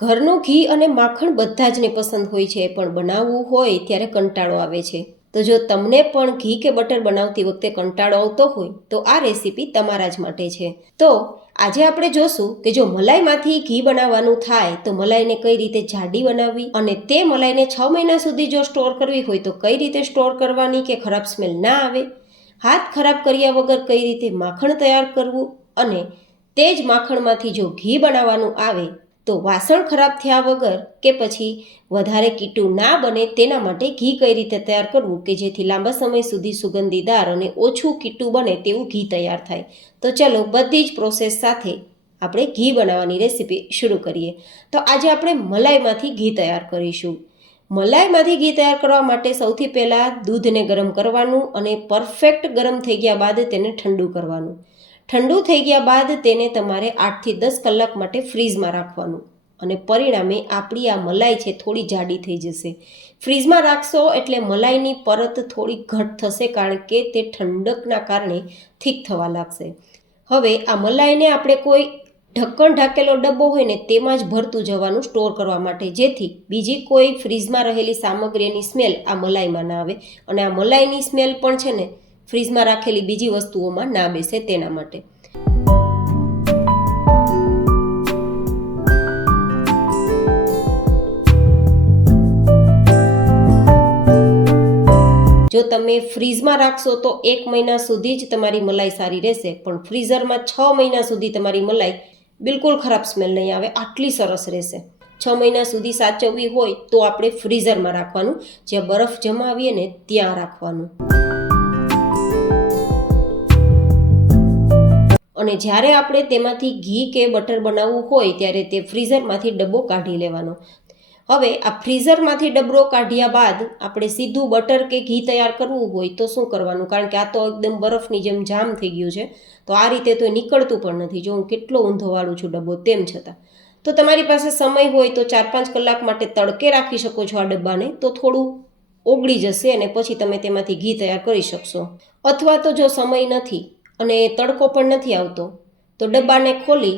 ઘરનું ઘી અને માખણ બધા જ ને પસંદ હોય છે, પણ બનાવવું હોય ત્યારે કંટાળો આવે છે. તો જો તમને પણ ઘી કે બટર બનાવતી વખતે કંટાળો આવતો હોય તો આ રેસીપી તમારા જ માટે છે. તો આજે આપણે જોશું કે જો મલાઈમાંથી ઘી બનાવવાનું થાય તો મલાઈને કઈ રીતે જાડી બનાવવી, અને તે મલાઈને 6 મહિના સુધી જો સ્ટોર કરવી હોય તો કઈ રીતે સ્ટોર કરવાની કે ખરાબ સ્મેલ ના આવે, હાથ ખરાબ કર્યા વગર કઈ રીતે માખણ તૈયાર કરવું, અને તે જ માખણમાંથી જો ઘી બનાવવાનું આવે તો વાસણ ખરાબ થયા વગર કે પછી વધારે કીટું ના બને તેના માટે ઘી કઈ રીતે તૈયાર કરવું કે જેથી લાંબા સમય સુધી સુગંધીદાર અને ઓછું કીટું બને તેવું ઘી તૈયાર થાય. તો ચલો બધી જ પ્રોસેસ સાથે આપણે ઘી બનાવવાની રેસીપી શરૂ કરીએ. તો આજે આપણે મલાઈમાંથી ઘી તૈયાર કરીશું. મલાઈમાંથી ઘી તૈયાર કરવા માટે સૌથી પહેલાં દૂધને ગરમ કરવાનું અને પરફેક્ટ ગરમ થઈ ગયા બાદ તેને ઠંડુ કરવાનું. ઠંડુ થઈ ગયા બાદ તેને તમારે 8 થી 10 કલાક માટે ફ્રીઝમાં રાખવાનું, અને પરિણામે આપણી આ મલાઈ છે થોડી જાડી થઈ જશે. ફ્રીઝમાં રાખશો એટલે મલાઈની પરત થોડી ઘટ થશે, કારણ કે તે ઠંડકના કારણે થીક થવા લાગશે. હવે આ મલાઈને આપણે કોઈ ઢક્કણ ઢાંકેલો ડબ્બો હોય ને તેમાં જ ભરતું જવાનું સ્ટોર કરવા માટે, જેથી બીજી કોઈ ફ્રીઝમાં રહેલી સામગ્રીની સ્મેલ આ મલાઈમાં ના આવે, અને આ મલાઈની સ્મેલ પણ છે ને ફ્રીઝમાં રાખેલી બીજી વસ્તુઓમાં ના બેસે તેના માટે. જો તમે ફ્રીઝમાં રાખશો તો 1 મહિના સુધી જ તમારી મલાઈ સારી રહેશે, પણ ફ્રીઝરમાં 6 મહિના સુધી તમારી મલાઈ બિલકુલ ખરાબ સ્મેલ નહીં આવે, આટલી સરસ રહેશે. 6 મહિના સુધી સાચવવી હોય તો આપણે ફ્રીઝરમાં રાખવાનું, જ્યાં બરફ જમાવીએ ને ત્યાં રાખવાનું. અને જ્યારે આપણે તેમાંથી ઘી કે બટર બનાવવું હોય ત્યારે તે ફ્રીઝરમાંથી ડબ્બો કાઢી લેવાનો. હવે આ ફ્રીઝરમાંથી ડબરો કાઢ્યા બાદ આપણે સીધું બટર કે ઘી તૈયાર કરવું હોય તો શું કરવાનું, કારણ કે આ તો એકદમ બરફની જેમ જામ થઈ ગયું છે, તો આ રીતે તો નીકળતું પણ નથી. જો હું કેટલો ઊંધો વાળું છું ડબ્બો તેમ છતાં. તો તમારી પાસે સમય હોય તો 4-5 કલાક માટે તડકે રાખી શકો છો આ ડબ્બાને, તો થોડું ઓગળી જશે અને પછી તમે તેમાંથી ઘી તૈયાર કરી શકશો. અથવા તો જો સમય નથી અને તડકો પણ નથી આવતો તો ડબ્બાને ખોલી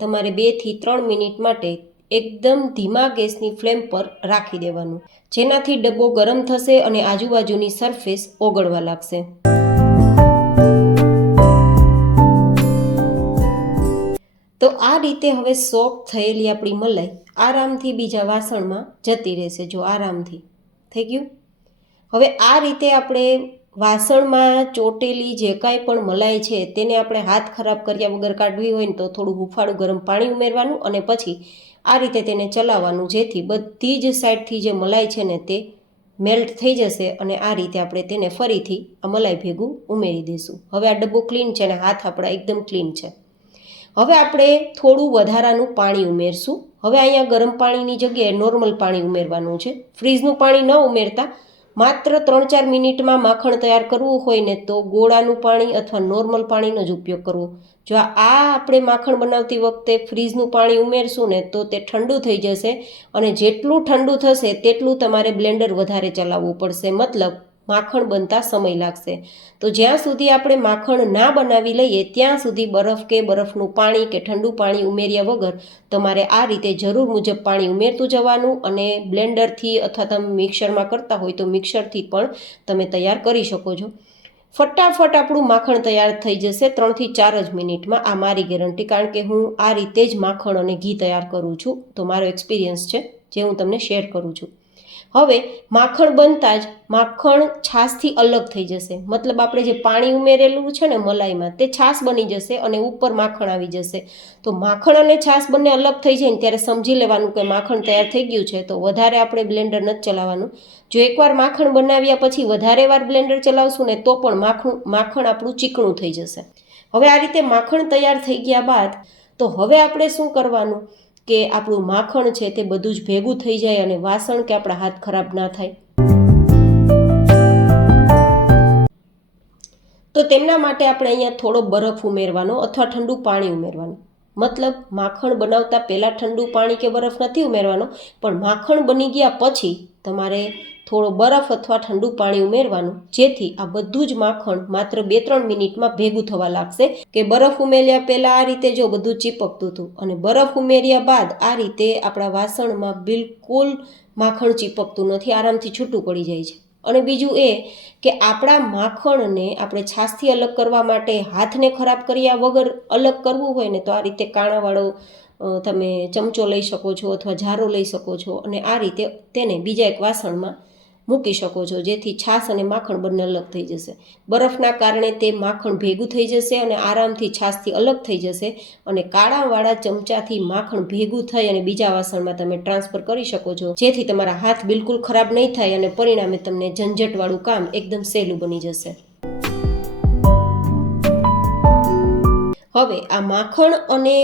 તમારે 2 થી 3 મિનિટ માટે એકદમ ધીમા ગેસની ફ્લેમ પર રાખી દેવાનું, જેનાથી ડબ્બો ગરમ થશે અને આજુબાજુની સરફેસ ઓગળવા લાગશે. તો આ રીતે હવે સોફ્ટ થયેલી આપણી મલાઈ આરામથી બીજા વાસણમાં જતી રહેશે. જો આરામથી થઈ ગયું. હવે આ રીતે આપણે વાસણમાં ચોટેલી જે કાંઈ પણ મલાઈ છે તેને આપણે હાથ ખરાબ કર્યા વગર કાઢવી હોય ને તો થોડું હુંફાળું ગરમ પાણી ઉમેરવાનું, અને પછી આ રીતે તેને ચલાવવાનું, જેથી બધી જ સાઈડથી જે મલાઈ છે ને તે મેલ્ટ થઈ જશે, અને આ રીતે આપણે તેને ફરીથી આ મલાઈ ભેગું ઉમેરી દઈશું. હવે આ ડબ્બો ક્લીન છે અને હાથ આપણા એકદમ ક્લીન છે. હવે આપણે થોડું વધારાનું પાણી ઉમેરશું. હવે અહીંયા ગરમ પાણીની જગ્યાએ નોર્મલ પાણી ઉમેરવાનું છે. ફ્રીઝનું પાણી ન ઉમેરતા માત્ર 3-4 મિનિટમાં માખણ તૈયાર કરવું હોય ને તો ગોળાનું પાણી અથવા નોર્મલ પાણીનો જ ઉપયોગ કરવો. જો આ આપણે માખણ બનાવતી વખતે ફ્રીઝનું પાણી ઉમેરશું ને તો તે ઠંડુ થઈ જશે, અને જેટલું ઠંડુ થશે તેટલું તમારે બ્લેન્ડર વધારે ચલાવવું પડશે, મતલબ માખણ બનતા સમય લાગશે. તો જ્યાં સુધી આપણે માખણ ના બનાવી લઈએ ત્યાં સુધી બરફ કે બરફનું પાણી કે ઠંડુ પાણી ઉમેર્યા વગર તમારે આ રીતે જરૂર મુજબ પાણી ઉમેરતું જવાનું, અને બ્લેન્ડરથી અથવા તમે મિક્સરમાં કરતા હોય તો મિક્સરથી પણ તમે તૈયાર કરી શકો છો. ફટાફટ આપણું માખણ તૈયાર થઈ જશે 3 થી 4 જ મિનિટમાં, આ મારી ગેરંટી, કારણ કે હું આ રીતે જ માખણ અને ઘી તૈયાર કરું છું, તો મારો એક્સપિરિયન્સ છે જે હું તમને શેર કરું છું. હવે માખણ બનતા જ માખણ છાશથી અલગ થઈ જશે, મતલબ આપણે જે પાણી ઉમેરેલું છે ને મલાઈમાં તે છાશ બની જશે અને ઉપર માખણ આવી જશે. તો માખણ અને છાશ બંને અલગ થઈ જાય ને ત્યારે સમજી લેવાનું કે માખણ તૈયાર થઈ ગયું છે. તો વધારે આપણે બ્લેન્ડર નથી ચલાવવાનું. જો એકવાર માખણ બનાવ્યા પછી વધારે વાર બ્લેન્ડર ચલાવશું ને તો પણ માખણ આપણું ચીકણું થઈ જશે. હવે આ રીતે માખણ તૈયાર થઈ ગયા બાદ તો હવે આપણે શું કરવાનું કે આપણું માખણ છે તે બધું જ ભેગું થઈ જાય અને વાસણ કે આપણા હાથ ખરાબ ના થાય. તો તેમના માટે આપણે અહીંયા થોડો બરફ ઉમેરવાનો અથવા ઠંડુ પાણી ઉમેરવાનું. મતલબ માખણ બનાવતા પહેલાં ઠંડુ પાણી કે બરફ નથી ઉમેરવાનો, પણ માખણ બની ગયા પછી તમારે થોડો બરફ અથવા ઠંડુ પાણી ઉમેરવાનું, જેથી આ બધું જ માખણ માત્ર 2-3 મિનિટમાં ભેગું થવા લાગશે. કે બરફ ઉમેર્યા પહેલાં આ રીતે જો બધું ચીપકતું હતું અને બરફ ઉમેર્યા બાદ આ રીતે આપણા વાસણમાં બિલકુલ માખણ ચીપકતું નથી, આરામથી છૂટું પડી જાય છે. અને બીજું એ કે આપણા માખણને આપણે છાશથી અલગ કરવા માટે હાથને ખરાબ કર્યા વગર અલગ કરવું હોય ને તો આ રીતે કાણાવાળો તમે ચમચો લઈ શકો છો અથવા જારો લઈ શકો છો અને આ રીતે તેને બીજા એક વાસણમાં મૂકી શકો છો, જેથી છાશ અને માખણ બંને અલગ થઈ જશે. બરફના કારણે તે માખણ ભેગું થઈ જશે અને આરામથી છાશથી અલગ થઈ જશે અને કાળાવાળા ચમચાથી માખણ ભેગું થઈ અને બીજા વાસણમાં તમે ટ્રાન્સફર કરી શકો છો, જેથી તમારા હાથ બિલકુલ ખરાબ નહીં થાય અને પરિણામે તમને ઝંઝટવાળું કામ એકદમ સહેલું બની જશે. હવે આ માખણ અને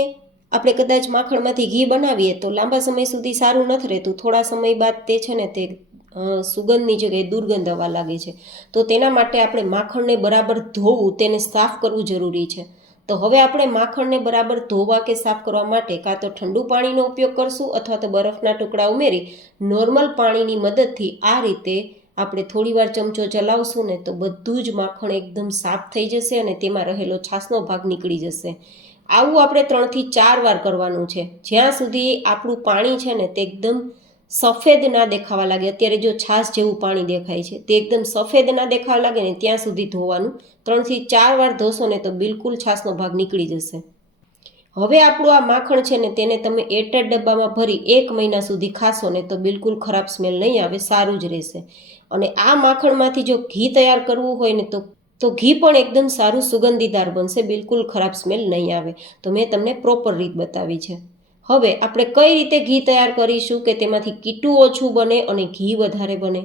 આપણે કદાચ માખણમાંથી ઘી બનાવીએ તો લાંબા સમય સુધી સારું નથી રહેતું. થોડા સમય બાદ તે છે ને તે સુગંધની જગ્યાએ દુર્ગંધ આવવા લાગે છે. તો તેના માટે આપણે માખણને બરાબર ધોવું, તેને સાફ કરવું જરૂરી છે. તો હવે આપણે માખણને બરાબર ધોવા કે સાફ કરવા માટે કાં તો ઠંડુ પાણીનો ઉપયોગ કરશું અથવા તો બરફના ટુકડા ઉમેરી નોર્મલ પાણીની મદદથી આ રીતે આપણે થોડીવાર ચમચો ચલાવશું ને તો બધું જ માખણ એકદમ સાફ થઈ જશે અને તેમાં રહેલો છાશનો ભાગ નીકળી જશે. આવું આપણે 3 થી 4 વાર કરવાનું છે, જ્યાં સુધી આપણું પાણી છે ને તે એકદમ સફેદ ના દેખાવા લાગે. અત્યારે જો છાશ જેવું પાણી દેખાય છે તે એકદમ સફેદ ના દેખાવા લાગે ને ત્યાં સુધી ધોવાનું. 3 થી 4 વાર ધોશો ને તો બિલકુલ છાશનો ભાગ નીકળી જશે. હવે આપણું આ માખણ છે ને તેને તમે એરટાઈટ ડબ્બામાં ભરી 1 મહિના સુધી ખાશો ને તો બિલકુલ ખરાબ સ્મેલ નહીં આવે, સારું જ રહેશે. અને આ માખણમાંથી જો ઘી તૈયાર કરવું હોય ને તો ઘી પણ એકદમ સારું સુગંધીદાર બનશે, બિલકુલ ખરાબ સ્મેલ નહીં આવે. તો મેં તમને પ્રોપર રીત બતાવી છે. હવે આપણે કઈ રીતે ઘી તૈયાર કરીશું કે તેમાંથી કીટું ઓછું બને અને ઘી વધારે બને,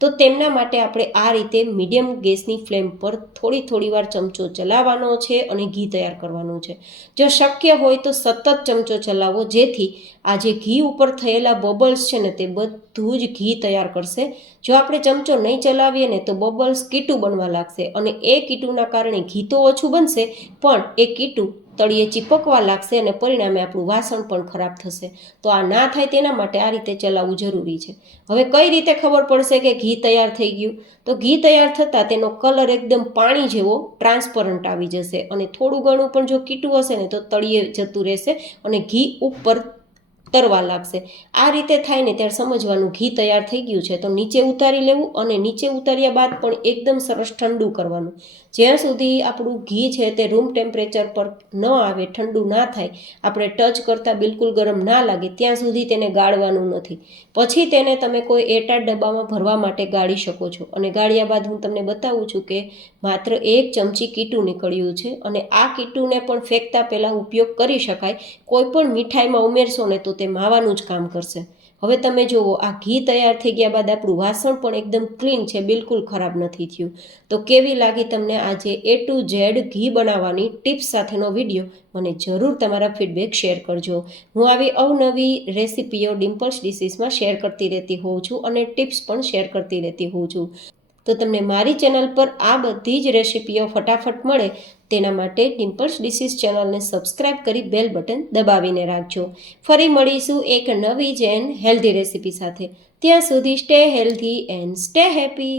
તો તેમના માટે આપણે આ રીતે મીડિયમ ગેસની ફ્લેમ પર થોડી વાર ચમચો ચલાવવાનો છે અને ઘી તૈયાર કરવાનું છે. જો શક્ય હોય તો સતત ચમચો ચલાવો, જેથી આ જે ઘી ઉપર થયેલા બબલ્સ છે ને તે બધું જ ઘી તૈયાર કરશે. જો આપણે ચમચો નહીં ચલાવીએ ને તો બબલ્સ કીટું બનવા લાગશે અને એ કીટુના કારણે ઘી તો ઓછું બનશે પણ એ કીટું તળિયે ચીપકવા લાગશે અને પરિણામે આપણું વાસણ પણ ખરાબ થશે. તો આ ના થાય તેના માટે આ રીતે ચલાવવું જરૂરી છે. હવે કઈ રીતે ખબર પડશે કે ઘી તૈયાર થઈ ગયું? તો ઘી તૈયાર થતાં તેનો કલર એકદમ પાણી જેવો ટ્રાન્સપરન્ટ આવી જશે અને થોડું ઘણું પણ જો કીટું હશે ને તો તળિયે જતું રહેશે અને ઘી ઉપર તરવા લાગશે. આ રીતે થાય ને ત્યારે સમજવાનું ઘી તૈયાર થઈ ગયું છે. તો નીચે ઉતારી લેવું અને નીચે ઉતાર્યા બાદ પણ એકદમ સરસ ઠંડુ કરવાનું. જ્યાં સુધી આપણું ઘી છે તે રૂમ ટેમ્પરેચર પર ન આવે, ઠંડુ ના થાય, આપણે ટચ કરતાં બિલકુલ ગરમ ના લાગે ત્યાં સુધી તેને ગાળવાનું નથી. પછી તેને તમે કોઈ એરટાઈટ ડબ્બામાં ભરવા માટે ગાળી શકો છો. અને ગાળ્યા બાદ હું તમને બતાવું છું કે માત્ર 1 ચમચી કીટું નીકળ્યું છે અને આ કીટુંને પણ ફેંકતા પહેલાં ઉપયોગ કરી શકાય. કોઈ પણ મીઠાઈમાં ઉમેરશો ને તો તે માવાનું જ કામ કરશે. હવે તમે જુઓ, આ ઘી તૈયાર થઈ ગયા બાદ આપણું વાસણ પણ એકદમ ક્લીન છે, બિલકુલ ખરાબ નથી થયું. તો કેવી લાગી તમને આજે A to Z ઘી બનાવવાની ટિપ્સ સાથેનો વિડીયો? મને જરૂર તમારા ફીડબેક શેર કરજો. હું આવી અવનવી રેસિપીઓ ડિમ્પલ્સ ડિશીસમાં શેર કરતી રહેતી હોઉં છું અને ટિપ્સ પણ શેર કરતી રહેતી હોઉં છું. તો તમને મારી ચેનલ પર આ બધી જ રેસિપીઓ ફટાફટ મળે તેના માટે ડિમ્પલ્સ ડિશીસ ચેનલને સબસ્ક્રાઇબ કરી બેલ બટન દબાવીને રાખજો. ફરી મળીશું એક નવી જ એન્ડ હેલ્ધી રેસિપી સાથે. ત્યાં સુધી stay healthy and stay happy.